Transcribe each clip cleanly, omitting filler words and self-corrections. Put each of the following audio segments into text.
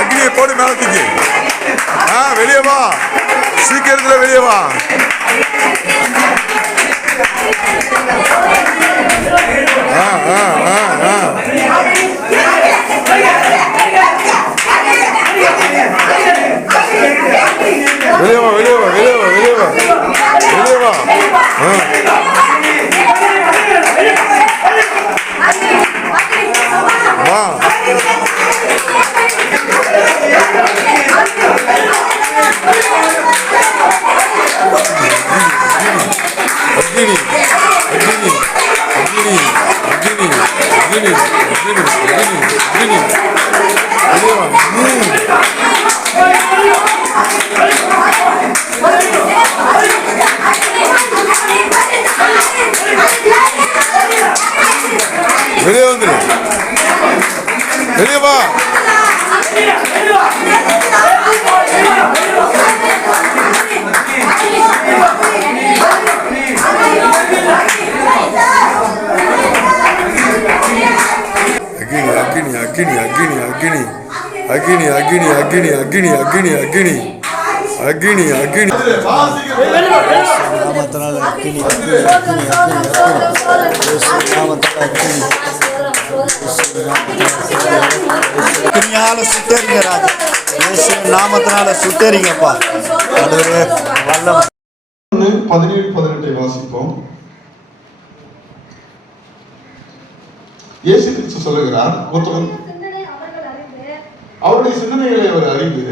அக்னியை போடு மேலத்துக்கு. வெளியே வா, சீக்கிரத்துல வெளியே வா. வெளியே வா, வெளியே வா, வெளியே வா, வெளியே வா, வெளியே வா. வா. அக்னி, அக்னி, அக்னி, அக்னி, அக்னி, அக்னி, அக்னி, அக்னி. வெளியே வா. வெளியே வந்துரு, வெளியே வா. அக்னி, அக்னி, அக்னி, அக்னி, அக்னி, அக்னி, அக்னி, அக்னி, அக்னி, அக்னி, அக்னி, அக்னி. நாமத்தினால அக்னி, அக்னி, அக்னி, அக்னி, அக்னியால சுட்டேரிங்க ராஜா. இயேசு நாமத்தினால சுட்டேரிங்கப்பா. ஆண்டவரே வல்லமை. 17-18 வாசிப்போம். இயேசு கிறிஸ்து சொல்லுகிறார், அவருடைய சிந்தனைகளை அவர் அறிந்து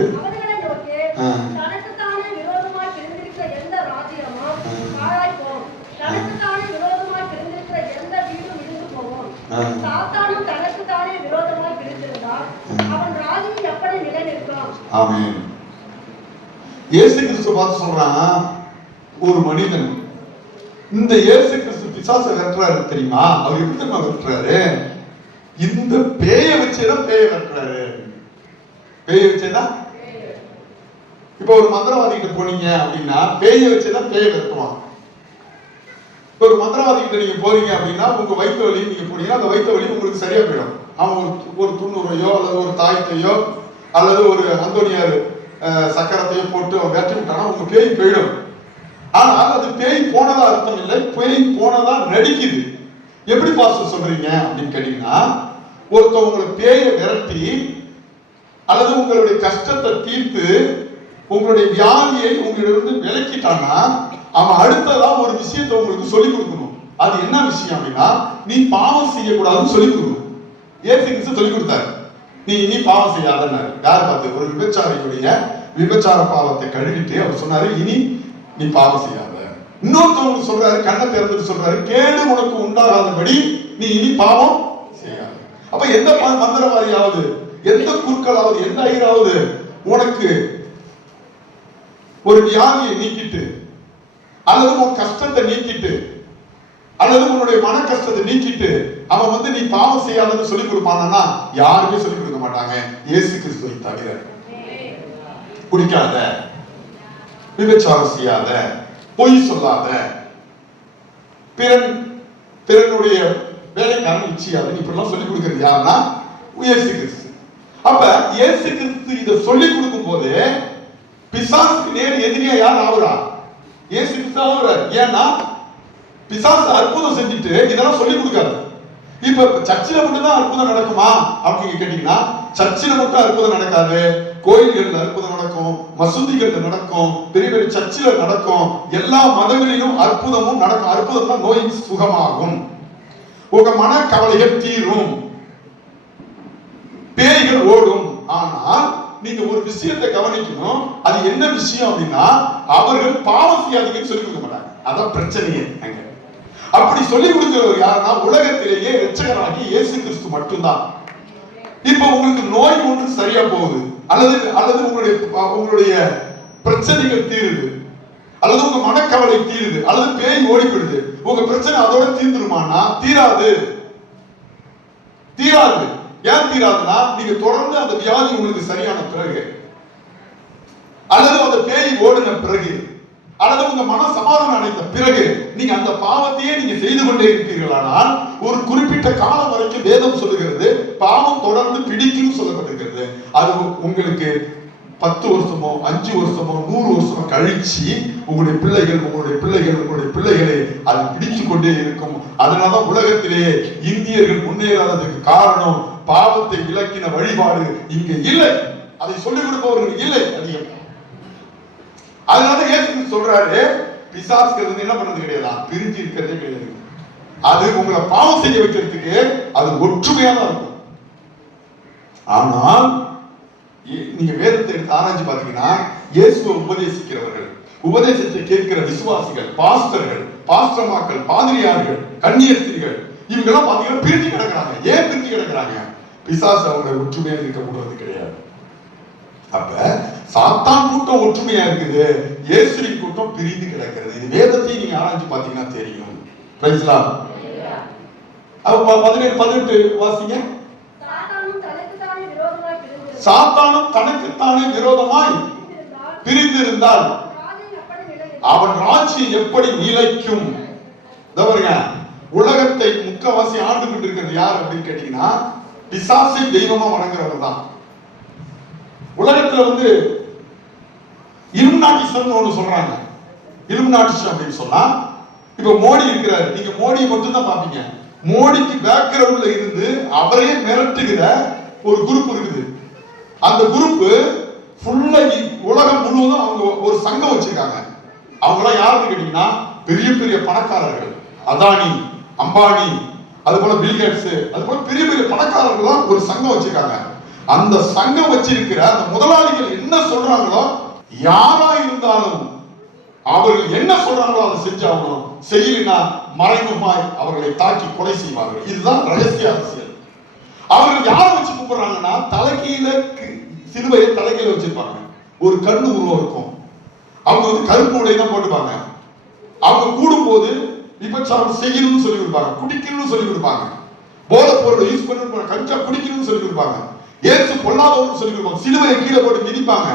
ஆமென். இயேசு கிறிஸ்து பார்த்து சொல்றான், ஒரு மனிதன் இந்த இயேசு கிறிஸ்து பிசாசை வெட்டுறாரு தெரியுமா? அவர் எப்படி தெரியுமா வெட்டுறாரு? இந்த பேயை வச்சுதான் பேயை வெட்டுறாரு. பேயை வச்சுதான். இப்ப ஒரு மந்திரவாதி கிட்ட போனீங்க அப்படின்னா பேயை வச்சுதான் பேயை வெட்டுவான். ஒரு மந்திரவாதி கிட்ட நீங்க போறீங்க அப்படின்னா உங்க வயிற்று வலி நீங்க போனீங்கன்னா அந்த வயிற்று வலி உங்களுக்கு சரியா போயிடும். அவன் ஒரு துண்ணுரையோ அல்லது ஒரு தாயத்தையோ அல்லது ஒரு அந்தோனியார் சக்கரத்தையோ போட்டு அவன் வெட்டி விட்டானா உங்க பேய் போயிடும். ஆனால் அது பேய் போனதா அர்த்தம் இல்லை, பேய் போனதா நடிக்குது. எப்படி பாஸ்டர் சொல்றீங்க அப்படின்னு கேட்டீங்கன்னா, ஒருத்தவங்களை பேயை விரட்டி அல்லது உங்களுடைய கஷ்டத்தை தீர்த்து உங்களுடைய வியாதியை உங்களிடம் விலக்கிட்டான்னா அவன் அடுத்ததா ஒரு விஷயத்தை உங்களுக்கு சொல்லிக் கொடுக்கணும். அது என்ன விஷயம் அப்படின்னா, நீ பாவம் செய்யக்கூடாதுன்னு சொல்லிக் கொடுக்கணும். ஏசு கிறிஸ்து சொல்லிக் கொடுத்தாரு, நீ பாவம் செய்யாதன்னாரு. யார் பார்த்து? ஒரு விபச்சாரியுடைய விபச்சார பாவத்தை கழுவிட்டு அவர் சொன்னாரு, இனி நீ பாவம் செய்யாத. இன்னொருத்தவங்க சொல்றாரு, கண்ணை திறந்துட்டு சொல்றாரு, கேடு உனக்கு உண்டாகாதபடி நீ இனி பாவம் செய்யாத. அப்ப எந்த மந்திரவாதியாவது, எந்த குருக்களாவது, எந்த ஐயராவது உனக்கு ஒரு வியாதியை நீக்கிட்டு அல்லது உன் கஷ்டத்தை நீக்கிட்டு அல்லது உன்னுடைய மன கஷ்டத்தை நீக்கிட்டு அவன் நீ பாவம் செய்யாதன்னு சொல்லிக் கொடுப்பானா? யாருமே சொல்லிக் கொடுக்க மாட்டாங்க, இயேசு கிறிஸ்துவை தவிர. குடிக்காத, விபச்சாரம் செய்யாத, பொய் சொல்லாத, பிறனுடைய வேலைக்காரன் நிச்சயாத, இப்படிலாம் சொல்லிக் கொடுக்கிறது யாருன்னா இயேசு கிறிஸ்து. அப்ப இயேசு கிறிஸ்து இதை சொல்லிக் கொடுக்கும் போது பிசாசுக்கு நேர் எதிரியா யார் ஆகுறா? இயேசு கிறிஸ்து ஆகுறாரு. ஏன்னா பிசாசு அற்புதம் செஞ்சுட்டு இதெல்லாம் சொல்லிக் கொடுக்காது. இப்ப சர்ச்சில மட்டும் தான் அற்புதம் நடக்குமா அப்படின்னு கேட்டீங்கன்னா, சர்ச்சில மட்டும் அற்புதம் நடக்காது. கோயில்கள்ல அற்புதம் நடக்கும், மசூதிகள்ல நடக்கும், பெரிய பெரிய சர்ச்சில நடக்கும். எல்லா மதங்களிலும் அற்புதமும் நடக்கும். அற்புதம் தான் நோய் சுகமாகும், உங்க மன கவலைகள் தீரும், பேய்கள் ஓடும். ஆனால் நீங்க ஒரு விஷயத்தை கவனிக்கணும். அது என்ன விஷயம் அப்படின்னா, அவர்கள் பாவம் செய்யாதீங்கன்னு சொல்லி கொடுக்க மாட்டாங்க. அதான் பிரச்சனையே. அங்க அப்படி சொல்லிக் கொடுக்கிறவர் யாருன்னா உலகத்திலேயே இரட்சகராகி இயேசு கிறிஸ்து மட்டும்தான். இப்ப உங்களுக்கு நோய் ஒன்று சரியா போகுது, அல்லது உங்களுடைய பிரச்சனைகள் தீருது, அல்லது உங்க மனக்கவலை தீருது, அல்லது பேய் ஓடிப்படுது, உங்க பிரச்சனை அதோட தீர்ந்துருமானா? தீராது. ஏன் தீராதுன்னா, நீங்க தொடர்ந்து அந்த வியாதி உங்களுக்கு சரியான பிறகு அல்லது அந்த பேய் ஓடின பிறகு அல்லது உங்க மன சமாதானம் அடைந்த பிறகு நீங்க அந்த பாவத்தையே நீங்க செய்து கொண்டே இருப்பீர்களானால் ஒரு குறிப்பிட்ட காலம் வரைக்கும் வேதம் சொல்லுகிறது பாவம் தொடர்ந்து பிடிக்கும் சொல்லப்பட்டிருக்கிறது. அது உங்களுக்கு 10 வருஷமோ 5 வருஷமோ 100 வருஷமோ கழிச்சு உங்களுடைய பிள்ளைகளை அது பிடிச்சு கொண்டே இருக்கும். அதனாலதான் உலகத்திலேயே இந்தியர்கள் முன்னேறாததுக்கு காரணம் பாவத்தை விலக்கின வழிபாடு இங்க இல்லை, அதை சொல்லிக் கொடுப்பவர்கள் இல்லை அதிகம். அதனால இயேசு சொல்றாரு பிசாசுகள் என்ன பண்றது கிடையாது, பிரிஞ்சு இருக்கிறதே கிடையாது. அது உங்களை பாவம் செய்ய வைக்கிறதுக்கு அது ஒற்றுமையாக இருக்கும். ஆனால் நீங்க வேதத்தை எடுத்து ஆராய்ச்சி பாத்தீங்கன்னா இயேசுவை உபதேசிக்கிறவர்கள், உபதேசத்தை கேட்கிற விசுவாசிகள், பாஸ்டர்மாக்கள், பாதிரியார்கள், கன்னியஸ்திரிகள் இவங்க எல்லாம் பாத்தீங்கன்னா பிரிஞ்சு கிடக்குறாங்க. ஏன் பிரிஞ்சு கிடக்குறாங்க? பிசாசு அவங்க ஒற்றுமையாக இருக்க கூடாது கிடையாது. அப்ப சாத்தான் கூட்டம் ஒற்றுமையா இருக்குது, இயேசுவின் கூட்டம் பிரிந்து கிடக்கிறது. இது வேதத்தை நீங்க ஆராய்ச்சி பாத்தீங்கன்னா தெரியும். பிரைஸ் லார்ட். அப்ப 17-18 வாசிங்க. சாத்தானும் தனக்குத்தானே விரோதமாய் பிரிந்திருந்தால் அவன் ராஜ்யம் எப்படி நிலைக்கும்? உலகத்தை முக்கவாசி ஆண்டு கொண்டு இருக்கிறது யார் அப்படின்னு கேட்டீங்கன்னா பிசாசை தெய்வமா வணங்குறவர் தான். உலகத்துல இலுமினாட்டிசம் ஒண்ணு சொல்றாங்க. இலுமினாட்டிசம் அப்படின்னு சொன்னா இப்ப மோடி இருக்கிறாரு, நீங்க மோடியை மட்டும் தான் பாப்பீங்க. மோடிக்கு பேக்ரவுண்ட்ல இருந்து அவரையே மிரட்டுகிற ஒரு குரூப் இருக்குது. அந்த குரூப் ஃபுல்லா உலகம் முழுவதும் அவங்க ஒரு சங்கம் வச்சிருக்காங்க. அவங்க எல்லாம் யாருன்னு கேட்டீங்கன்னா பெரிய பெரிய பணக்காரர்கள், அதானி, அம்பானி, அது போல பில்கேட்ஸ், அது போல பெரிய பெரிய பணக்காரர்கள் ஒரு சங்கம் வச்சிருக்காங்க. அந்த சங்கம் வச்சிருக்கிற அந்த முதலாளிகள் என்ன சொல்றாங்களோ, யாரா இருந்தாலும் அவர்கள் என்ன சொல்றாங்களோ அதை செஞ்சாகணும். செய்யலைன்னா மறைமுகமாய் அவர்களை தாக்கி கொலை செய்வார்கள். இதுதான் ரகசிய அரசியல். அவர்கள் யாரை வச்சு கூப்பிடுறாங்கன்னா தலைகீழ சிலுவையை தலைகீழ வச்சிருப்பாங்க. ஒரு கண்ணு உருவம் இருக்கும். அவங்க கருப்பு உடை தான் போட்டுப்பாங்க. அவங்க கூடும்போது விபச்சாரம் செய்யணும்னு சொல்லி கொடுப்பாங்க, குடிக்கணும்னு சொல்லி கொடுப்பாங்க, போதை பொருளை யூஸ் பண்ணணும், கஞ்சா குடிக்கணும்னு சொல்லி கொடுப்பாங்க, ஏசு பொல்லாதவன்னு சொல்லி கொடுப்பாங்க, சிலுவையை கீழே போட்டு மிதிப்பாங்க.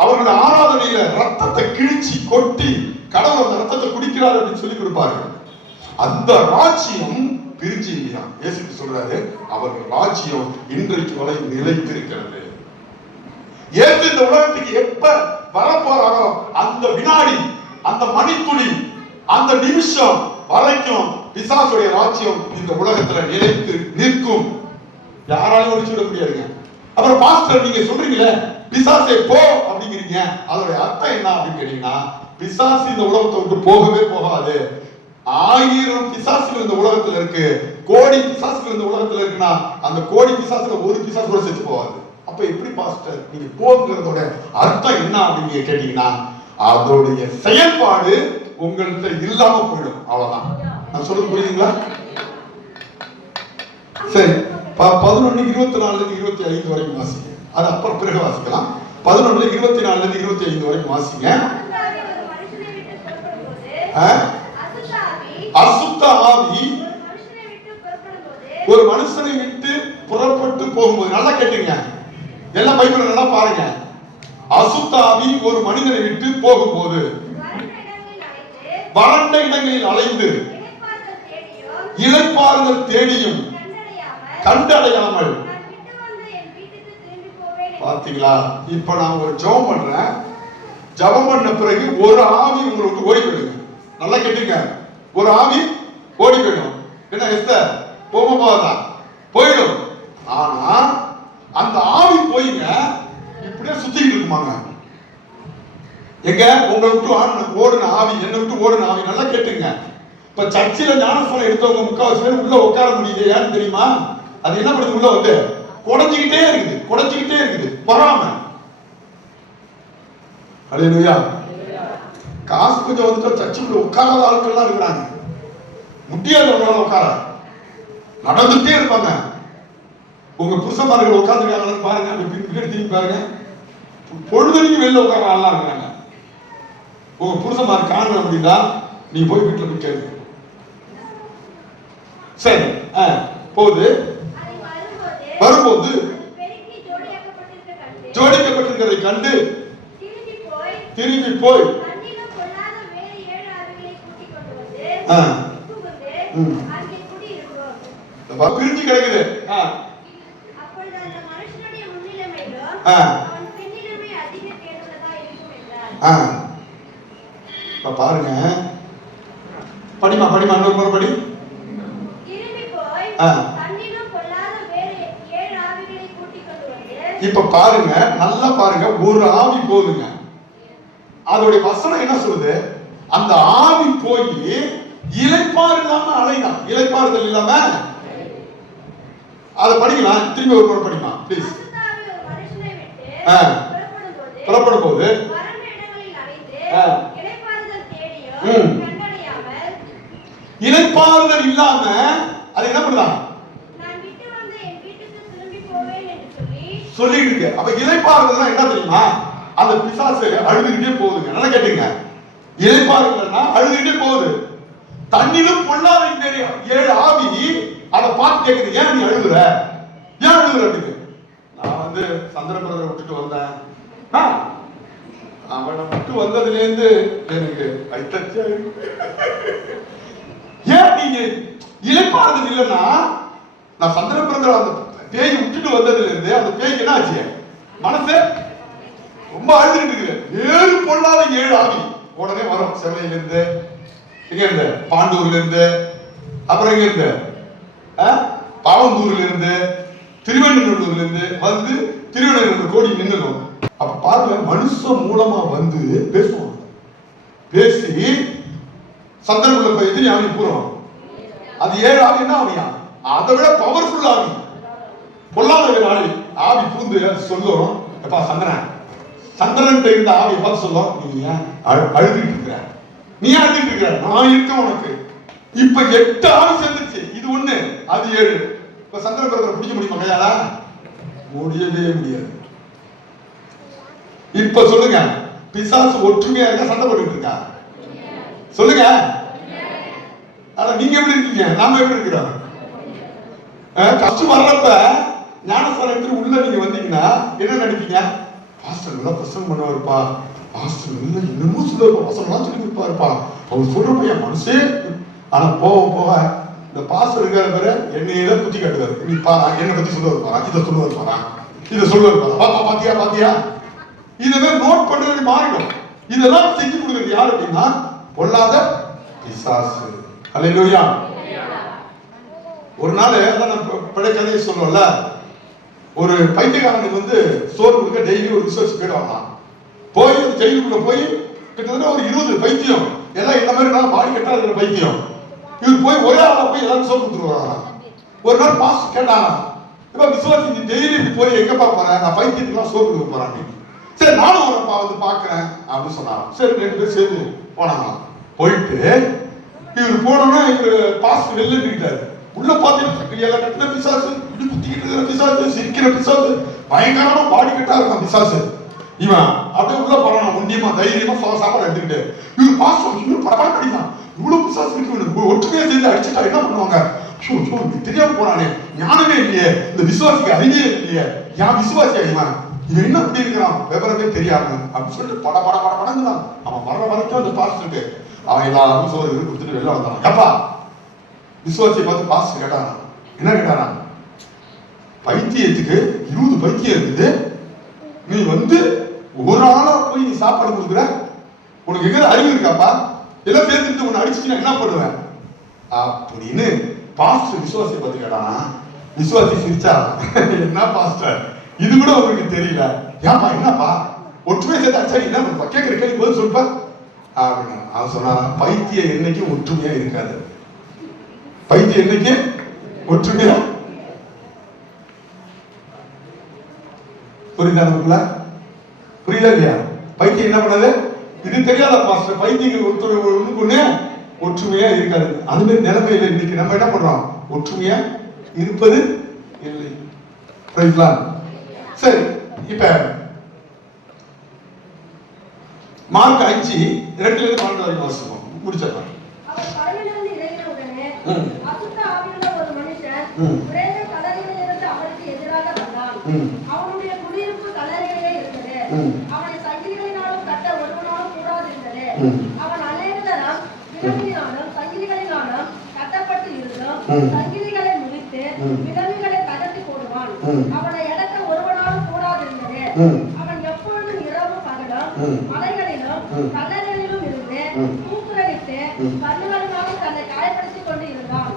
அவர்களோட ஆராதனையில ரத்தத்தை கிழிச்சி கொட்டி கடவுள் அந்த ரத்தத்தை குடிக்கிறார் அப்படின்னு சொல்லி கொடுப்பாங்க. அந்த ராஜ்யம் பிரிச்சு இயேசு சொல்றாரு, அவர்கள் ராஜ்யம் இன்றைக்கு வரை நிலைத்திருக்கிறது. இயேசு இந்த உலகத்துக்கு எப்ப வரப்போறாரோ அந்த வினாடி, அந்த மணித்துளி, அந்த நிமிஷம் வரைக்கும் பிசாசுடைய ராஜ்யம் இந்த உலகத்துல நிலைத்து நிற்கும். யாராலையும் ஒழிச்சு விட முடியாதுங்க. அப்புறம் பாஸ்டர் நீங்க சொல்றீங்களே பிசாசை போ அப்படிங்கிறீங்க, அதோட அர்த்தம் என்ன அப்படின்னு கேட்டீங்கன்னா பிசாசு இந்த உலகத்தை விட்டு போகவே போகாது. 1000 பிசாசுகள் இந்த உலகத்துல இருக்கு, கோடி பிசாசுகள் இந்த உலகத்துல இருக்குன்னா அந்த கோடி பிசாசுல ஒரு பிசாசு கூட செத்து போகாது. அப்ப எப்படி பாஸ்டர் நீங்க போங்கிறதோட அர்த்தம் என்ன அப்படின்னு கேட்டீங்கன்னா அதோடைய செயல்பாடு உங்கள்கிட்ட இல்லாம போயிடும். அவ்வளவுதான். நான் சொல்றது புரியுதுங்களா? சரி, 11:24-25 வரைக்கும் வாசிங்க. அது அப்புறம் பிறகு வாசிக்கலாம். 11:24-25 வரைக்கும் வாசிங்க. அசுத்த ஆவி ஒரு மனுஷனை விட்டு புறப்பட்டு போகும்போது, நல்லா கேட்டுங்க, எல்லாம் பைபிள் நல்லா பாருங்க. அசுத்த ஆவி ஒரு மனிதனை விட்டு போகும்போது வறண்ட இடங்களில் அலைந்து இளைப்பாறுதல் தேடியும் கண்டடையாமல். பாத்தீங்களா? இப்ப நான் ஒரு ஜெபம் பண்றேன், ஜெபம் பண்ண பிறகு ஒரு ஆவி உங்களை விட்டு ஓடி போயிடுங்க. நல்லா கேட்டுங்க, ஒரு ஆவி ஓடி போயிடும். என்ன எஸ்தர் போகாதா? போயிடும். ஆனா அந்த ஆவி போயிங்க இப்படியே சுத்திக்கிட்டு இருக்குமாங்க. எங்க உங்களை விட்டு ஓடுன ஆவி, என்னை விட்டு ஓடுன ஆவி. நல்லா கேட்டுங்க. இப்ப சர்ச்சில ஞானஸ்தானம் எடுத்தவங்க 3/4 பேர் உள்ள உட்கார முடியுது. ஏன்னு தெரியுமா? அது என்ன பண்ணுது? உள்ள குறைஞ்சிக்கிட்டே இருக்குது, பொறாம. அல்லேலூயா. காசு கொஞ்சம் வந்துட்டு சர்ச்சுக்குள்ள உட்காராத ஆட்கள்லாம் இருக்கிறாங்க. முடியாதவங்களால உட்கார நடந்துட்டே இருப்பாங்க. உங்க புருஷமார்கள் உட்கார்ந்துருக்காங்கன்னு பாருங்க, திரும்பி பாருங்க. பொழுதுனையும் வெளில உட்கார ஆள்லாம் இருக்கிறாங்க. உங்க புருஷமார் காணணும் அப்படின்னா நீ போய் வீட்டுல போய் கேள்வி. சரி, வரும்போது ஜோடிக்கப்பட்டிருக்கிறதை கண்டு திரும்பி போய் பிரிஞ்சு கிடக்குது. இப்ப பாருங்க, படிமா படிமா இன்னொரு முறை படி. இப்ப பாருங்க, நல்லா பாருங்க, ஒரு ஆவி போகுதுங்க. அதோடைய வசனம் என்ன சொல்லுது? அந்த ஆவி போய் இளைப்பாறு இல்லாம அலைதான். இளைப்பாறுதல் இல்லாம அதை படிக்கலாம். திரும்பி ஒரு முறை படிமா ப்ளீஸ். புறப்படும் போது இளைப்பாறுதல் இல்லாம அது என்ன பண்ணலாம் சொல்லிட்டு இருக்கு. அப்ப இளைப்பாறுதல் என்ன தெரியுமா? அந்த பிசாசு அழுதுகிட்டே போகுதுங்க. நல்லா கேட்டுங்க, இளைப்பாறுதல்னா அழுதுகிட்டே போகுது. தண்ணிலும் பொல்லாத 7 ஆவி அதை பார்த்து கேக்குது, ஏன் நீ அழுகுற, ஏன் அழுகுற அப்படின்னு. நான் வந்து சந்திரபிரதரை விட்டுட்டு வந்தேன், அவனை விட்டு வந்ததுல இருந்து எனக்கு ஐத்தச்சா ஏன் நீங்க இளைப்பாறுதல் இல்லைன்னா, நான் சந்திரபிரதரை அந்த பேய் விட்டுட்டு வந்ததுல இருந்து அந்த பேய்க்கு என்ன ஆச்சு? மனசு ரொம்ப அழுதுகிட்டு இருக்கு. 7 பொல்லாத 7 ஆவி உடனே வரும். சென்னையில இருந்து, இங்க இருந்து, பாண்டூர்ல இருந்து, அப்புறம் இங்க இருந்து பாவந்தூர்ல இருந்து, திருவண்ணூர்ல இருந்து வந்து திருவண்ணூர் கோடி நின்னுடும். அப்ப பாருங்க, மனுஷன் மூலமா வந்து பேசுவாங்க. பேசி சந்திரகுள்ள போய் எதிரி ஆவி பூரம். அது 7 ஆவி என்ன ஆவியா? அதை விட பவர்ஃபுல் ஆவி, பொல்லாத ஆவி. ஆவி பூந்து சொல்லும், எப்பா சந்திரன், சந்திரன் இருந்த ஆவியை பார்த்து சொல்லும், நீ அழுதுகிட்டு இருக்கிற, நீ அழுதுகிட்டு இருக்கிற, நான் இருக்க உனக்கு. இப்ப 8 ஆவி சேர்ந்துச்சு. இது 1, அது 7. இப்ப சந்திர பிரதரை பிடிக்க முடியுமா கையால? முடியவே முடியாது. இப்ப சொல்லுங்க, பிசாசு ஒற்றுமையா இருக்கா, சண்டை போட்டுட்டு இருக்கா? சொல்லுங்க. ஆனா நீங்க எப்படி இருக்கீங்க, நாம எப்படி இருக்கிறோம்? கஷ்டம் வர்றப்ப ஞானஸ்தானம் எடுத்து உள்ள நீங்க வந்தீங்கன்னா என்ன நினைப்பீங்க? பாஸ்டர் நல்லா பிரசங்கம் பண்ணுவாருப்பா, பாஸ்டர் நல்லா இன்னமும் சொல்லுவாருப்பா, வசனம்லாம் சொல்லி கொடுப்பாருப்பா, அவர் சொல்றப்ப என் மனசே. ஆனா போக போக இந்த பாஸ்டர் இருக்கிற பேரு என்னையில குத்தி காட்டுவாரு. நீ பாரா, என்னை பத்தி சொல்லுவாரு பாரா, இதை சொல்லுவாரு பாரா, இதை சொல்லுவாரு பாரா, பாப்பா பாத்தியா பாத்தியா. இதுவே நோட் பண்றது மாறிடும். இதெல்லாம் செஞ்சு கொடுக்குறது யாரு அப்படின்னா பொல்லாத பிசாசு. அல்லேலூயா. ஒரு நாள் பழைய கதையை சொல்லுவோம்ல, ஒரு பைத்தியக்காரனுக்கு வந்து சோறு கொடுக்க டெய்லி ஒரு ரிசர்ச் போயிடுவாங்க. போய் ஜெயிலுக்குள்ள போய் கிட்டத்தட்ட ஒரு 20 பைத்தியம், எல்லாம் இந்த மாதிரி நான் பாடி கட்டா இருக்கிற பைத்தியம். இவர் போய் ஒரே ஆளா போய் எல்லாரும் சோறு கொடுத்துருவாங்க. ஒரு நாள் பாஸ் கேட்டாங்க, இப்ப விசுவாசி டெய்லி போய் எங்கப்பா போறேன், நான் பைத்தியத்துக்குலாம் சோறு கொடுக்க போறேன் அப்படின்னு. சரி நானும் வரப்பா வந்து பாக்குறேன் அப்படின்னு சொன்னாங்க. சரி 2 பேர் சேர்ந்து போனாங்க. போயிட்டு இவர் போனோம்னா இவரு பாஸ் வெளில நின்றுட்டாரு. உள்ள பாத்தீங்கன்னா கட்டின பிசாசு, இப்படி குத்திக்கிட்டு இருக்கிற பிசாசு, சிரிக்கிற பிசாசு, பயங்கரமா பாடி கட்டா இருக்கான் பிசாசு. இவன் அப்படியே உள்ள போறான், முண்டியமா தைரியமா சாப்பாடு எடுத்துக்கிட்டு. இவரு பாஸ் இவரு பரவாயில்ல அடிதான், இவ்வளவு பிசாசு இருக்கு, ஒற்றுமையா சேர்ந்து அடிச்சுட்டா என்ன பண்ணுவாங்க? தெரியாம போறானே, ஞானமே இல்லையே, இந்த விசுவாசிக்கு அறிவே இல்லையே, யான் விசுவாசி அறிவான், இவன் என்ன அப்படி இருக்கிறான், விவரமே தெரியாம அப்படின்னு சொல்லிட்டு பட பட பட படங்குதான். அவன் வர்ற வரைக்கும் அந்த பாஸ் இருக்கு. அவன் எல்லாரும் சோறு கொடுத்துட்டு வெளில வந்தான். எப்பா விசுவாசியை பார்த்து பாஸ் கேட்டானா, என்ன கேட்டானா? பைத்தியத்துக்கு 20 பைத்தியம் இருக்குது, நீ வந்து ஒரு ஆளா போய் நீ சாப்பாடு கொடுக்குற, உனக்கு எங்க அறிவு இருக்காப்பா, எல்லாம் சேர்த்துட்டு உன்னை அடிச்சுன்னா என்ன பண்ணுவேன் அப்படின்னு பாஸ்டர் விசுவாசியை பார்த்து கேட்டானா. விசுவாசி சிரிச்சா, என்ன பாஸ்டர் இது கூட உங்களுக்கு தெரியல, ஏன்பா என்னப்பா ஒற்றுமை சேர்த்து அடிச்சா என்ன பண்ணுப்பா, கேட்கிற கேள்வி போது சொல்லுப்பா அப்படின்னு. அவன் சொன்னான், பைத்தியம் என்னைக்கும் ஒற்றுமையா இருக்காது, பைத்தியம் என்னைக்கு ஒற்றுமையா. புரியுதா நமக்குள்ள? புரியுதா இல்லையா? பைத்தியம் என்ன பண்ணது இது தெரியாத பாஸ்டர், பைத்தியங்கள் ஒன்று ஒற்றுமையா இருக்காது. அது மாதிரி நிலைமையில இன்னைக்கு நம்ம என்ன பண்றோம், ஒற்றுமையா இருப்பது இல்லை. சரி, இப்ப மார்க் 5:2-12 வரைக்கும் வாசிப்போம், முடிச்சிடலாம். அவனுடைய குடியிருப்பு கல்லறையிலே இருந்தது. அவனை சங்கிலிகளினாலும் கட்ட ஒருவனாலும் கூடாது இருந்தது. அவன் அநேகதரம் விலங்கினாலும் சங்கிலிகளை சங்கிலிகளை முறித்து விலங்குகளை தகர்த்து போடுவான். அவனை அடக்க ஒருவனாலும் கூடாதிருந்தது. அவன் எப்பொழுதும் இரவு பகலும் மலைகளிலும் கல்லறைகளிலும் இருந்து கூக்குரலிட்டு கண்ணுகளினாலும் தன்னை காயப்படுத்திக் கொண்டு இருந்தான்.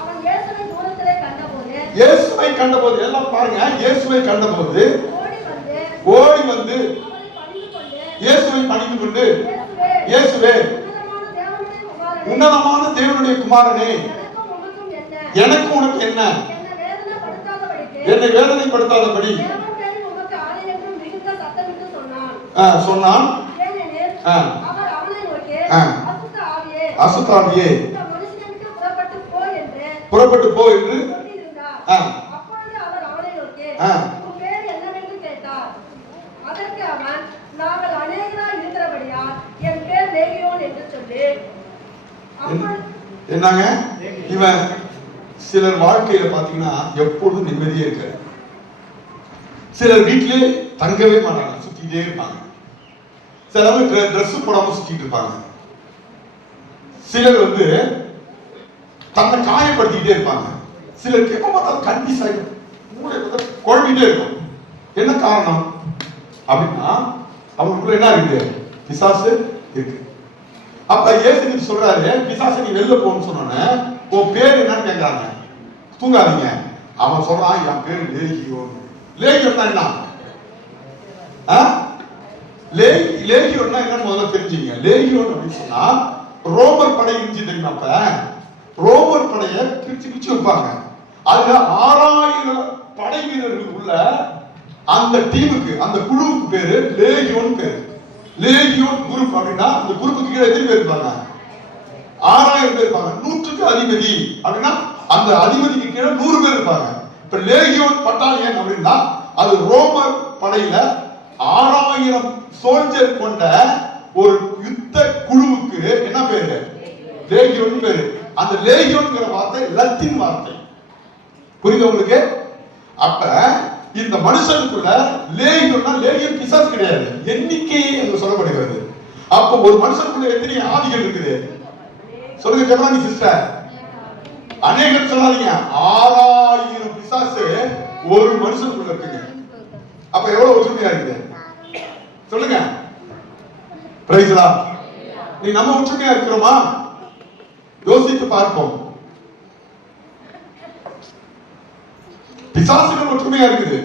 அவன் இயேசுவை தூரத்திலே கண்டபோது எல்லாம் பாருங்க, இயேசுவை கண்டபோது ஓடி வந்து இயேசுவை பணிந்து கொண்டு, இயேசுவே உன்னதமான தேவனுடைய குமாரனே, எனக்கு உனக்கு என்ன, என்னை வேதனைப்படுத்தாதபடி சொன்னான். அசுத்தாவியே புறப்பட்டு போ என்று என்னங்க. இவன் சிலர் வாழ்க்கையில பாத்தீங்கன்னா எப்பொழுதும் நிம்மதியே இருக்காது. சிலர் வீட்டிலே தங்கவே மாட்டாங்க, சுத்திட்டே இருப்பாங்க. சிலவங்க ட்ரெஸ் போடாம சுத்திட்டு இருப்பாங்க. சிலர் வந்து தன்னை காயப்படுத்திக்கிட்டே இருப்பாங்க. சிலருக்கு எப்ப பார்த்தாலும் கண்டி சாய் குழம்பிட்டே இருக்கும். என்ன காரணம் அப்படின்னா அவங்களுக்குள்ள என்ன இருக்குது? பிசாசு இருக்கு. அப்ப இயேசு சொல்றாரு, பிசாசு நீ வெளில போன்னு சொன்னோன்னே உன் பேர் என்னன்னு கேட்கிறாங்க. தூங்காதீங்க. அவன் சொல்றான், என் பேரு லேகியோன். லேகியோன்னா என்ன? லேகியோன்னா என்னன்னு முதல்ல தெரிஞ்சுங்க. லேகியோன் அப்படின்னு சொன்னா ரோமர் படை இருந்துச்சு தெரியுமா? அப்ப ரோமர் படைய பிரிச்சு வைப்பாங்க. அதுல 6000 படை வீரர்கள் உள்ள அந்த டீமுக்கு, அந்த குழுவுக்கு பேரு லேகியோன் பேரு. லேகியோன் குரூப் அப்படின்னா அந்த குரூப்புக்கு கீழே எத்தனை பேர் இருப்பாங்க? 6000 பேர் இருப்பாங்க. 100க்கு அதிபதி அப்படின்னா அந்த அதிபதிக்கு கீழே 100 பேர் இருப்பாங்க. இப்ப லேகியோன் பட்டாலியன் அப்படின்னா அது ரோமர் படையில 6000 சோல்ஜர் கொண்ட ஒரு யுத்த குழுவுக்கு என்ன பேரு? லேகியோன் பேரு. அந்த லேகியோன்ங்கிற வார்த்தை லத்தீன் வார்த்தை. புரியுது உங்களுக்கு? அப்ப இந்த மனுஷனுக்குள்ள லேகியோன்னா லேகியோன் பிசாசு கிடையாது, எண்ணிக்கை என்று சொல்லப்படுகிறது. அப்ப ஒரு மனுஷனுக்குள்ள எத்தனை ஆதிகள் இருக்குது சொல்லுங்க ஜெபராணி சிஸ்டர்? அநேகம் சொல்லாதீங்க. 6000 பிசாசு ஒரு மனுஷனுக்குள்ள இருக்குங்க. அப்ப எவ்வளவு ஒற்றுமையா இருக்குது சொல்லுங்க. Praise the Lord. நீ நம்ம ஒற்றுமையா இருக்கிறோமா? யோசித்து பார்ப்போம். பிசாசுகள் ஒற்றுமையா இருக்குது.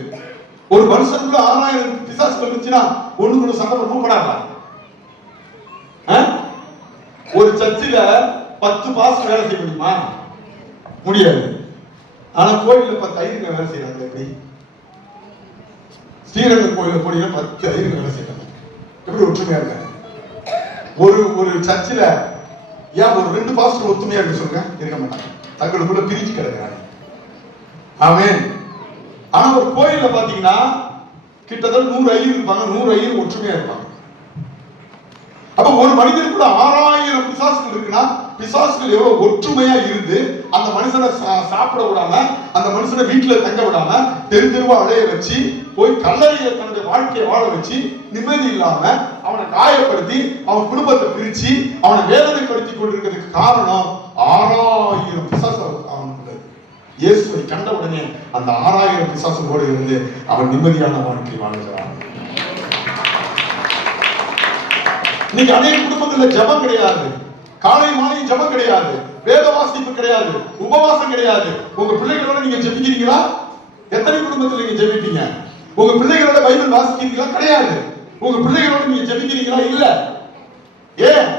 ஒரு மனுஷனுக்குள்ள 6000 பிசாசுகள் இருந்துச்சுன்னா ஒண்ணுக்குள்ள சண்டை போடாதா? ஒரு சர்ச்சில 10 பாஸ்டர் வேலை செய்ய முடியுமா? முடியாது. ஆனா கோயில்ல 10 ஐயருங்க வேலை செய்யறாங்க. எப்படி? ஸ்ரீரங்கம் கோயில போனீங்கன்னா 10 ஐயருங்க வேலை செய்யறாங்க. எப்படி ஒற்றுமையா இருக்காங்க? ஒரு சர்ச்சில ஏன் ஒரு 2 பாஸ்டர் ஒற்றுமையா இருக்கு சொல்லுங்க? இருக்க மாட்டாங்க. தங்களுக்குள்ள பிரிச்சு கிடக்குறாங்க. ஆமென். ஆனா ஒரு கோயில்ல பாத்தீங்கன்னா கிட்டத்தட்ட 100 ஐயர் இருப்பாங்க. 100 ஐயர் ஒற்றுமையா இருப்பாங்க. அப்ப ஒரு மனிதனுக்குள்ள 6000 பிசாசுகள் இருக்குன்னா பிசாசுகள் எவ்வளவு ஒற்றுமையா இருந்து அந்த மனுஷனை சாப்பிட விடாம, அந்த மனுஷனை வீட்டுல தங்க விடாம, தெரு தெருவா அலைய வச்சு, போய் கல்லறையில தன்னுடைய வாழ்க்கையை வாழ வச்சு, நிம்மதி இல்லாம அவனை காயப்படுத்தி அவன் குடும்பத்தை பிரிச்சு அவனை வேதனைப்படுத்தி கொண்டிருக்கிறதுக்கு காரணம் 6000 பிசாசு அவனுக்குள்ள. இயேசுவை கண்ட உடனே அந்த 6000 பிசாசுகளோடு இருந்து அவன் நிம்மதியான வாழ்க்கை வாழ்கிறான். இன்னைக்கு அநேக குடும்பங்கள்ல ஜெபம் கிடையாது, காலை மாலை ஜெபம் கிடையாது, வேத வாசிப்பு கிடையாது, உபவாசம் கிடையாது. உங்க பிள்ளைகளோட நீங்க ஜெபிக்கிறீங்களா? எத்தனை குடும்பத்துல நீங்க ஜெபிப்பீங்க? உங்க பிள்ளைகளோட பைபிள் வாசிக்கிறீங்களா? கிடையாது. உங்க பிள்ளைகளோட நீங்க ஜெபிக்கிறீங்களா? இல்ல. ஏன்?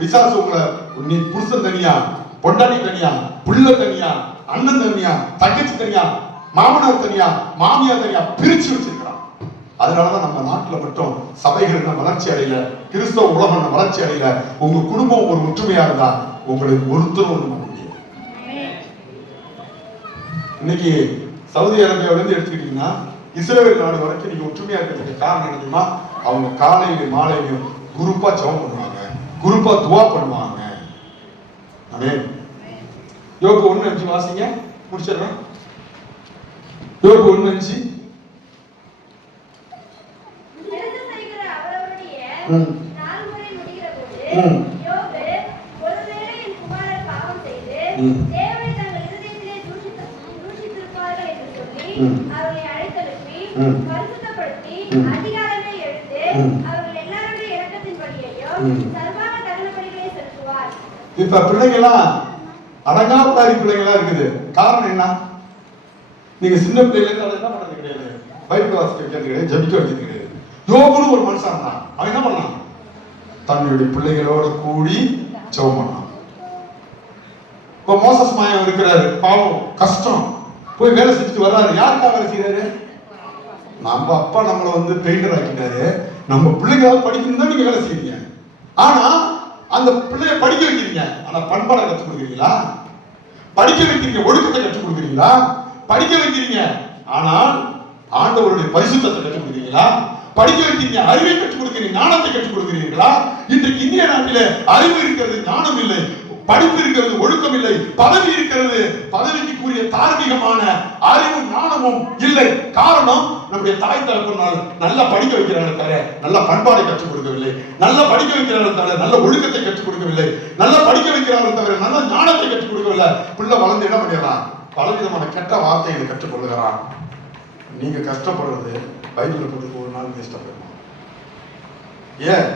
பிசாசு உங்களை நீ புருஷன் தனியா, பொண்டாட்டி தனியா, புள்ள தனியா, அண்ணன் தனியா, தங்கச்சி தனியா, மாமனார் தனியா, மாமியார் தனியா பிரிச்சு வச்சிருக்கிறான். அதனாலதான் நம்ம நாட்டுல மட்டும் சபைகள் வளர்ச்சி அடையல, கிறிஸ்தவ உலகம் வளர்ச்சி அடையல. உங்க குடும்பம் ஒரு ஒற்றுமையா இருந்தா உங்களுக்கு ஒருத்தரும் ஒண்ணு பண்ண முடியும். இன்னைக்கு சவுதி அரேபியாவில இருந்து எடுத்துக்கிட்டீங்கன்னா இஸ்ரேல் நாடு வரைக்கும் நீங்க ஒற்றுமையா இருக்கிறதுக்கு காரணம் என்ன தெரியுமா? அவங்க காலையிலும் மாலையிலும் குரூப்பா ஜெபம் பண்ணுவாங்க, குரூப்பா துவா பண்ணுவாங்க. ஆமென். யோபு 1:5 வாசிங்க, முடிச்சிடுறேன். யோபு 1:5. நாள் முறை முடிகிற போது யோபு ஒருவேளை என் குமாரர் பாவம் செய்து அவர்களை அழைத்தனுப்பி பரிசுத்தப்படுத்தி அதிகாரமே எடுத்து அவர்கள் எல்லாருடைய இரக்கத்தின்படியையும் சர்வாங்க தகன பலிகளை செலுத்துவார். இப்ப பிள்ளைங்களாம் அடங்காப்பாரி பிள்ளைங்களா இருக்குது. காரணம் என்ன? நீங்க சின்ன பிள்ளைங்க என்ன பண்றது கிடையாது, பைபிள் வாசிக்க வைக்கிறது கிடையாது, ஜபிக்க வைக்கிறது கிடையாது. யோபுன்னு ஒரு மனுஷன் தான், அவன் என்ன பண்ணான்? தன்னுடைய பிள்ளைகளோட கூடி ஜெபம் பண்ணான். இப்ப மோசஸ் மாயம் இருக்கிறாரு, பாவம் கஷ்டம், போய் வேலை செஞ்சுட்டு வர்றாரு. யாருக்காக வேலை செய்யறாரு? நம்ம அப்பா நம்மளை வந்து பெயிண்டர் ஆக்கிட்டாரு, நம்ம பிள்ளைகளால் படிக்கணும் தான் நீங்க வேலை செய்யறீங்க. ஆனா அந்த பிள்ளைய படிக்க வைக்கிறீங்க, ஆனா பண்பாடை கற்றுக் கொடுக்குறீங்களா? படிக்க வைக்கிறீங்க, ஒழுக்கத்தை கற்றுக் கொடுக்குறீங்களா? படிக்க வைக்கிறீங்க, ஆனால் ஆண்டவருடைய பரிசுத்தத்தை கற்றுக் கொடுக்குறீங்களா? படிக்க வைக்கிறீங்க, அறிவை கற்றுக் கொடுக்கிறீங்க, ஞானத்தை கற்றுக் கொடுக்கிறீர்களா? இன்றைக்கு இந்திய நாட்டிலே அறிவு இருக்கிறது, ஞானம் இல்லை. படிப்பு இருக்கிறது, ஒழுக்கம் இல்லை. பதவி இருக்கிறது, பதவிக்கு கூறிய தார்மீகமான அறிவு ஞானமும் இல்லை. காரணம், நம்முடைய தாய் தகப்பனால் நல்லா படிக்க வைக்கிறார்கள் தவிர நல்ல பண்பாடை கற்றுக் கொடுக்கவில்லை. நல்லா படிக்க வைக்கிறார்கள் தவிர நல்ல ஒழுக்கத்தை கற்றுக் கொடுக்கவில்லை. நல்லா படிக்க வைக்கிறார்கள் தவிர நல்ல ஞானத்தை கற்றுக் கொடுக்கவில்லை. பிள்ளை வளர்ந்து என்ன பண்ணிடலாம்? பலவிதமான கெட்ட வார்த்தைகளை கற்றுக்கொள்ளுகிறான். நீங்க கஷ்டப்படுறது பைபிள் போட்டு ஒரு நாள் கஷ்டப்படணும். ஏன்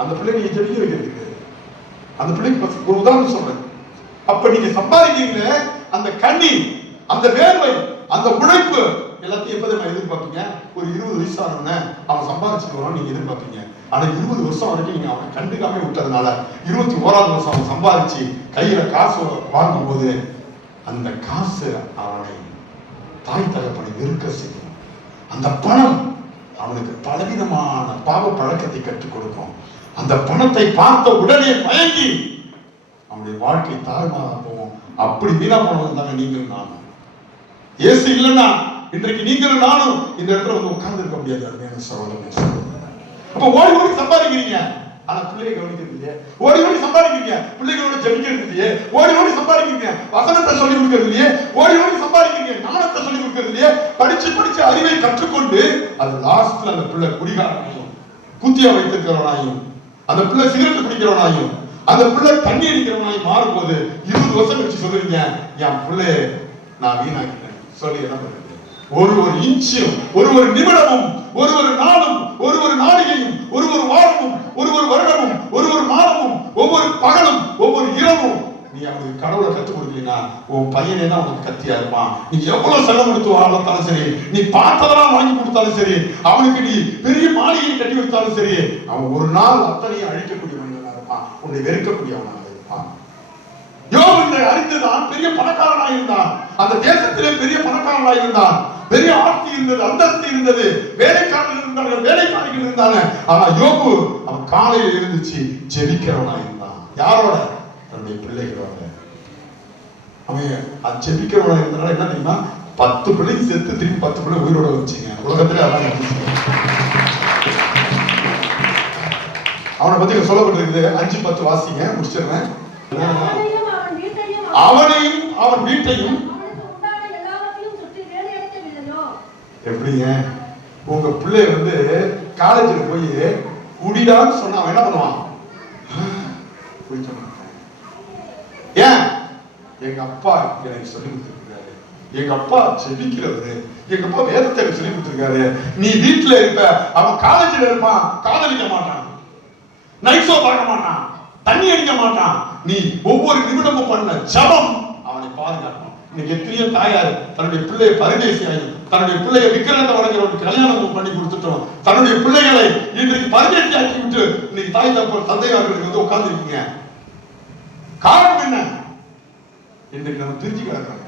அந்த பிள்ளை நீங்க ஜெபிக்க வைக்கிறதுக்கு? அந்த பிள்ளைக்கு ஒரு உதாரணம் சொல்றேன். அப்ப நீங்க சம்பாதிக்கிறீங்க, அந்த கண்ணி, அந்த வேர்வை, அந்த உழைப்பு எல்லாத்தையும் எப்போதும் எதிர்பார்ப்பீங்க? ஒரு 20 வயசு ஆனவன அவன் சம்பாதிச்சுட்டு வரான் நீங்க எதிர்பார்ப்பீங்க. ஆனா 20 வருஷம் வரைக்கும் நீங்க அவனை கண்டுக்காம விட்டதுனால 21ஆவது வருஷம் அவன் சம்பாதிச்சு கையில காசு வாங்கும் போது அந்த காசு அவனை தாய் தகப்பனை வெறுக்க செய்யும். அந்த பணம் அவனுக்கு பலவிதமான பாவ பழக்கத்தை கற்றுக் கொடுக்கும். அந்த பணத்தை பார்த்த உடனே மயங்கி அவனுடைய வாழ்க்கை தாறுமாறா போவோம். அப்படி வீணா போனது தாங்க நீங்களும் நானும். இயேசு இல்லைன்னா இன்றைக்கு நீங்களும் நானும் இந்த இடத்துல வந்து உட்கார்ந்து இருக்க முடியாது. அருமையான சகோதரன், அப்ப ஓடி ஓடி சம்பாதிக்கிறீங்க, ஆனா பிள்ளைகளை கவனிக்கிறது இல்லையே. ஓடி ஓடி சம்பாதிக்கிறீங்க, பிள்ளைகளோட ஜெபிக்கிறது இல்லையே. ஓடி ஓடி சம்பாதிக்கிறீங்க, வசனத்தை சொல்லி கொடுக்கிறது இல்லையே. ஓடி ஓடி சம்பாதிக்கிறீங்க, ஞானத்தை சொல்லி கொடுக்கிறது இல்லையே. படிச்சு அறிவை கற்றுக்கொண்டு அது லாஸ்ட்ல அந்த பிள்ளை குடிகாரனாயும் குத்தியா வைத்திருக்கிறவனாயும் அந்த பிள்ளை சிகரெட் குடிக்கிறவனாயும் அந்த பிள்ளை தண்ணி அடிக்கிறவனாயும் மாறும்போது 20 வருஷம் கழிச்சு சொல்லுவீங்க, என் பிள்ளைய நான் வீணாக்கிட்டேன் சொல்லி என்ன பண்றது? ஒரு இன்ச்சும், ஒரு நிமிடமும், ஒரு நாளும், ஒரு நாளிகையும், ஒரு வாரமும், ஒரு வருடமும், ஒரு மாதமும், ஒவ்வொரு பகலும், ஒவ்வொரு இரவும் நீ அவனுக்கு கடவுளை கற்றுக் கொடுக்கலீங்கன்னா உன் பையனே தான் அவனுக்கு கத்தியா இருப்பான். நீ எவ்வளவு செலவு கொடுத்து வளர்த்தாலும் சரி, நீ பார்த்ததெல்லாம் வாங்கி கொடுத்தாலும் சரி, அவனுக்கு நீ பெரிய மாளிகையை கட்டி வைத்தாலும் சரி, அவன் ஒரு நாள் அத்தனையும் அழிக்கக்கூடிய மனிதனாக இருப்பான், உன்னை வெறுக்கக்கூடியவனாக இருப்பான். யோபு அறிந்துதான் பெரிய பணக்காரனாக இருந்தான். அந்த தேசத்திலே பெரிய பணக்காரனாக இருந்தான். பெரிய ஆஸ்தி இருந்தது, அந்தஸ்து இருந்தது, வேலைக்காரர்கள் இருந்தார்கள், வேலைக்காரிகள் இருந்தாங்க. ஆனா யோபு அவன் காலையில் எழுந்துச்சு ஜெபிக்கிறவனாக இருந்தான். யாரோட? தன்னுடைய பிள்ளைகளோட. அவன் ஜெபிக்கிறவனாக இருந்தனால என்ன தெரியுமா? 10 பிள்ளை செத்து திரும்பி 10 பிள்ளை உயிரோட வச்சுங்க. உலகத்திலே அதான் அவனை பத்தி சொல்லப்பட்டிருக்குது. 5:10 வாசிங்க, முடிச்சிடுறேன். அவனையும் அவன் வீட்டையும் எப்படிங்க? உங்க பிள்ளை வந்து காலேஜில் போய் குடிடான்னு சொன்னா அவன் என்ன பண்ணுவான்? ஏன்? எங்க அப்பா எனக்கு சொல்லி கொடுத்துருக்காரு, எங்க அப்பா ஜெபிக்கிறவரு, எங்க அப்பா வேதத்தை சொல்லி கொடுத்துருக்காரு. நீ வீட்டுல இருப்ப, அவன் காலேஜில் இருப்பான், காதலிக்க மாட்டான், நைட் ஷோ பார்க்க மாட்டான், தண்ணி அடிக்க மாட்டான். நீ ஒவ்வொரு நிமிடமும் பண்ண ஜபம் அவனை பாதுகாக்கும். இன்னைக்கு எத்தனையோ தாயார் தன்னுடைய பிள்ளையை பரதேசியாயும் தன்னுடைய பிள்ளையை விக்கிரத்தை வழங்குறவனுக்கு கல்யாணம் பண்ணி கொடுத்துட்டோம். தன்னுடைய பிள்ளைகளை இன்றைக்கு பரதேசி ஆக்கி விட்டு இன்னைக்கு தாய் தந்தையார்களுக்கு வந்து உட்கார்ந்து இருக்கீங்க. காரணம் என்ன? இன்றைக்கு நம்ம திருச்சி கிடக்கிறோம்.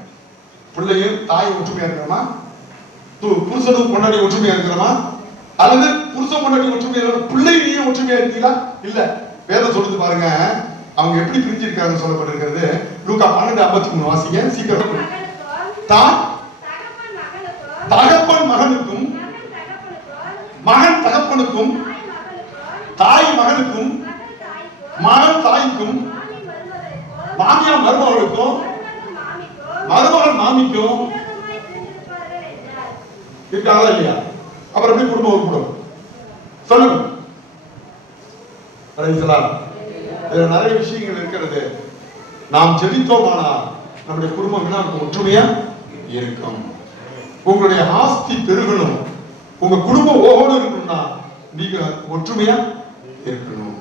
பிள்ளையும் தாயும் ஒற்றுமையா இருக்கிறோமா? புருஷனும் பொண்டாடி ஒற்றுமையா இருக்கிறோமா? அல்லது புருஷன் பொண்டாடி ஒற்றுமையா இருக்கிற பிள்ளையும் ஒற்றுமையா இருக்கீங்களா? இல்ல. வேதம் சொல்லுது பாருங்க, அவங்க எப்படி பிரிஞ்சிருக்காங்க சொல்லப்பட்டிருக்கிறது. லூக்கா 12:53 வாசிங்க சீக்கிரம். தகப்பன் மகனுக்கும், மகன் தகப்பனுக்கும், தாய் மகனுக்கும், மகன் தாய்க்கும், மாமியா மருமகளுக்கும், மருமகன் மாமிக்கும் இருக்காங்களா இல்லையா? அப்புறம் எப்படி குடும்பம் கூடும் சொல்லுங்க. நிறைய விஷயங்கள் இருக்கிறது. நாம் ஜெபித்தோமானால் நம்முடைய குடும்பம் ஒற்றுமையா இருக்கும். உங்களுடைய ஆஸ்தி பெருகணும், உங்க குடும்பம் ஓஹோடு இருக்கணும்னா நீங்க ஒற்றுமையா இருக்கணும்.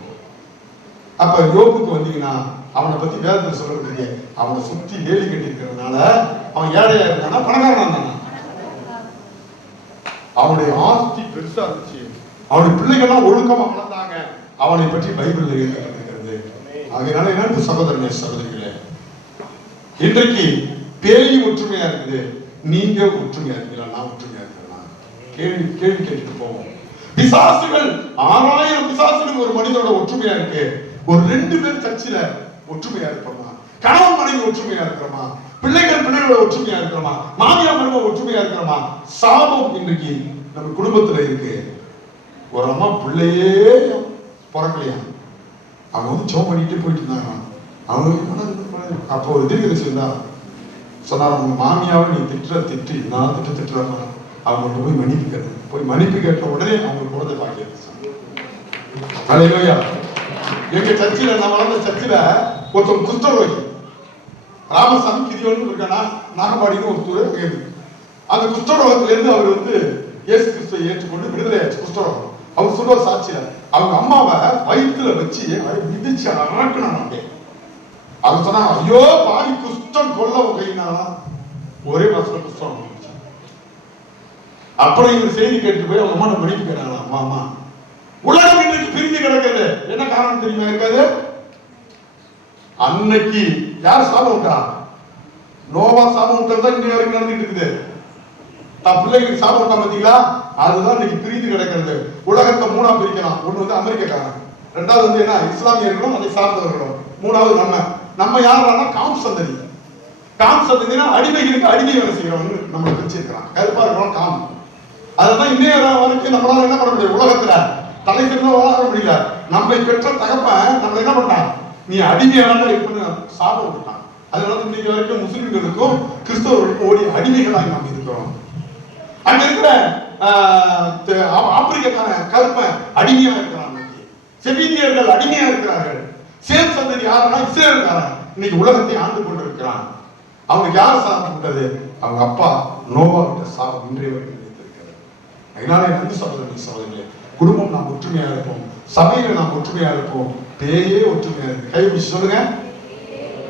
அப்ப யோபுக்கு வந்தீங்கன்னா அவனை பத்தி வேதத்தில் சொல்லப்படுறீங்க, அவனை சுத்தி வேலி கட்டி இருக்கிறதுனால அவன் ஏழையா இருந்தானா பணக்காரனா இருந்தானா? அவனுடைய ஆஸ்தி பெருசா இருந்துச்சு, அவனுடைய பிள்ளைகள்லாம் ஒழுக்கமா வளர்ந்தாங்க, அவனை பற்றி பைபிள்ல எழுதப்பட்டிருக்கிறது. அதனால என்ன சகோதரனே சகோதரிகளே, இன்றைக்கு பேய் ஒற்றுமையா இருக்குது, நீங்க ஒற்றுமையா இருக்கீங்களா? நான் ஒற்றுமையா இருக்கிறேன்? கேள்வி கேட்டுட்டு போவோம். பிசாசுகள் 6000 பிசாசுகள் ஒரு மனிதனோட ஒற்றுமையா இருக்கு. ஒரு 2 பேர் சர்ச்சில ஒற்றுமையா இருக்கிறோமா? கணவன் மனைவி ஒற்றுமையா இருக்கிறோமா? பிள்ளைகளோட ஒற்றுமையா இருக்கிறோமா? மாமியார் மருமக ஒற்றுமையா இருக்கிறோமா? சாபம் இன்றைக்கு நம்ம குடும்பத்துல இருக்கு. ஒரு அம்மா பிள்ளையே பிறக்கலையா, அவங்க வந்து ஜெபம் பண்ணிட்டு போயிட்டு இருந்தாங்க. அவங்க அப்போ ஒரு தீர்க்கதரிசி இருந்தா சொன்னார், அவங்க மாமியாவை நீ திட்டு நான் திட்டுறாங்க, அவங்கள்ட்ட போய் மன்னிப்பு கேட்டேன். போய் மன்னிப்பு கேட்ட உடனே அவங்க குழந்தை பாக்கியம். எங்க சர்ச்சில் நான் வளர்ந்த சர்ச்சில் ஒருத்தர் குஷ்டரோகி ராமசாமி கிரியோன்னு இருக்கானா, நாகப்பாடின்னு ஒரு தூரம். அந்த குஷ்டரோகத்துல இருந்து அவர் வந்து இயேசு கிறிஸ்துவை ஏற்றுக்கொண்டு விடுதலையாச்சு. குஷ்டரோகம் அவர் சொல்ற சாட்சியில அவங்க அம்மாவை வயிற்றுல வச்சு மிதிச்சு அறக்கணும். அவர் சொன்னா, ஐயோ பாதி குஷ்டம் கொல்ல கைனாலாம் ஒரே மாசத்துல குஷ்டம். அப்புறம் இந்த செய்தி கேட்டு போய் அவங்க அம்மா மன்னிப்பு கேட்டாங்களா, அம்மா உலகம் இன்றைக்கு பிரிஞ்சு கிடக்குது, என்ன காரணம் தெரியுமா? இருக்காது. அன்னைக்கு யார் சாபம் விட்டா? நோவா சாபம் விட்டதுதான் இன்னைக்கு வரைக்கும் நடந்துட்டு இருக்குது. தன் பிள்ளைகளுக்கு சாபம் விட்டா பாத்தீங்களா? அதுதான் இன்னைக்கு பிரிந்து கிடக்கிறது. உலகத்தை 3ஆ பிரிக்கலாம். ஒண்ணு வந்து அமெரிக்காக்காரன், 2வது வந்து என்ன இஸ்லாமியர்களும் அதை சார்ந்தவர்களும், 3வது நம்ம யாருன்னா காம் சந்ததி. காம் சந்ததினா அடிமைகளுக்கு அடிமை வேலை செய்யறவங்க நம்மளை பிரிச்சிருக்கிறான். கருப்பா இருக்கிறோம் காம். அதுதான் இன்னைய வரைக்கும் நம்மளால என்ன பண்ண முடியும்? உலகத்துல தலை சிறந்த வாழ முடியல. நம்மை பெற்ற தகப்பன் நம்ம என்ன பண்ணான்? நீ அடிமையான இருக்குன்னு சாபம் விட்டான். அதனால இன்னைக்கு வரைக்கும் முஸ்லிம்களுக்கும் கிறிஸ்தவர்களுக்கும் ஓடி அடிமைகளாக நாம் இருக்கிறோம். அங்க இருக்கிற ஆப்பிரிக்கான கருப்பன் அடிமையா இருக்கிறான். செபீனியர்கள் அடிமையா இருக்கிறார்கள். சேம் சந்ததி யாருன்னா இஸ்ரேல்காரன் இன்னைக்கு உலகத்தை ஆண்டு கொண்டு இருக்கிறான். அவனுக்கு யார் சாபம் விட்டது? அவங்க அப்பா நோவா விட்ட சாபம் இன்றைய வரைக்கும் நினைத்திருக்கிறது. அதனால நன்றி சகோதரர்களே, குடும்பம் நாம் ஒற்றுமையா இருப்போம், சபையில நாம் ஒற்றுமையா இருப்போம். பேயே ஒற்றுமையா இருக்கு. கை பிடிச்சு சொல்லுங்க.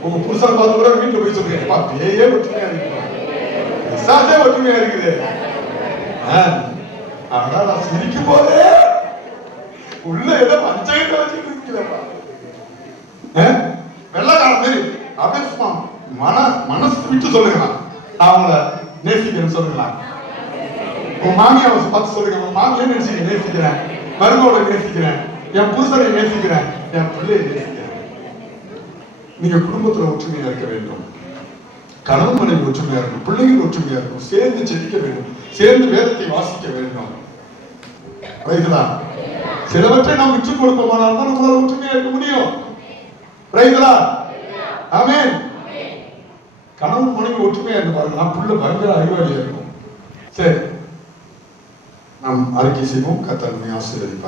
உங்க புருஷன் பார்த்து கூட வீட்டுல போய் சொல்லுங்க, பேயே ஒற்றுமையா இருக்கு, விசாசே ஒற்றுமையா இருக்குது. ஆனா நான் சிரிக்கும் போதே உள்ள ஏதோ பஞ்சாயத்தை வச்சுட்டு இருக்கலப்பா. வெள்ளக்காரன் மாதிரி அப்படியே மனசு விட்டு சொல்லுங்க, நான் அவங்கள நேசிக்கிறேன்னு சொல்லுங்களா? உன் மாமியாவை பார்த்து சொல்லுங்க, உன் மாமியை நேசிக்க நேசிக்கிறேன், மருமகளை நேசிக்கிறேன், என் புருஷனை நேசிக்கிறேன், என் பிள்ளையை நேசிக்கிறேன். நீங்க குடும்பத்துல ஒற்றுமையா இருக்க வேண்டும். கணவன் மனைவி ஒற்றுமையா இருக்கும், பிள்ளைகள் ஒற்றுமையா இருக்கும், சேர்ந்து ஜெபிக்க வேண்டும், சேர்ந்து வேதத்தை வாசிக்க வேண்டும். சிலவற்றை நாம் விட்டு கொடுப்போமானால் தான் நம்மளால ஒற்றுமையா இருக்க முடியும். ஆமென். கணவன் மனைவி ஒற்றுமையா இருக்கு பாருங்க, நான் புள்ள பயங்கர அறிவாளியா இருக்கும். சரி, நாம் அறிக்கை செய்வோம். கர்த்தர் நம்மை ஆசீர்வதிப்பார்.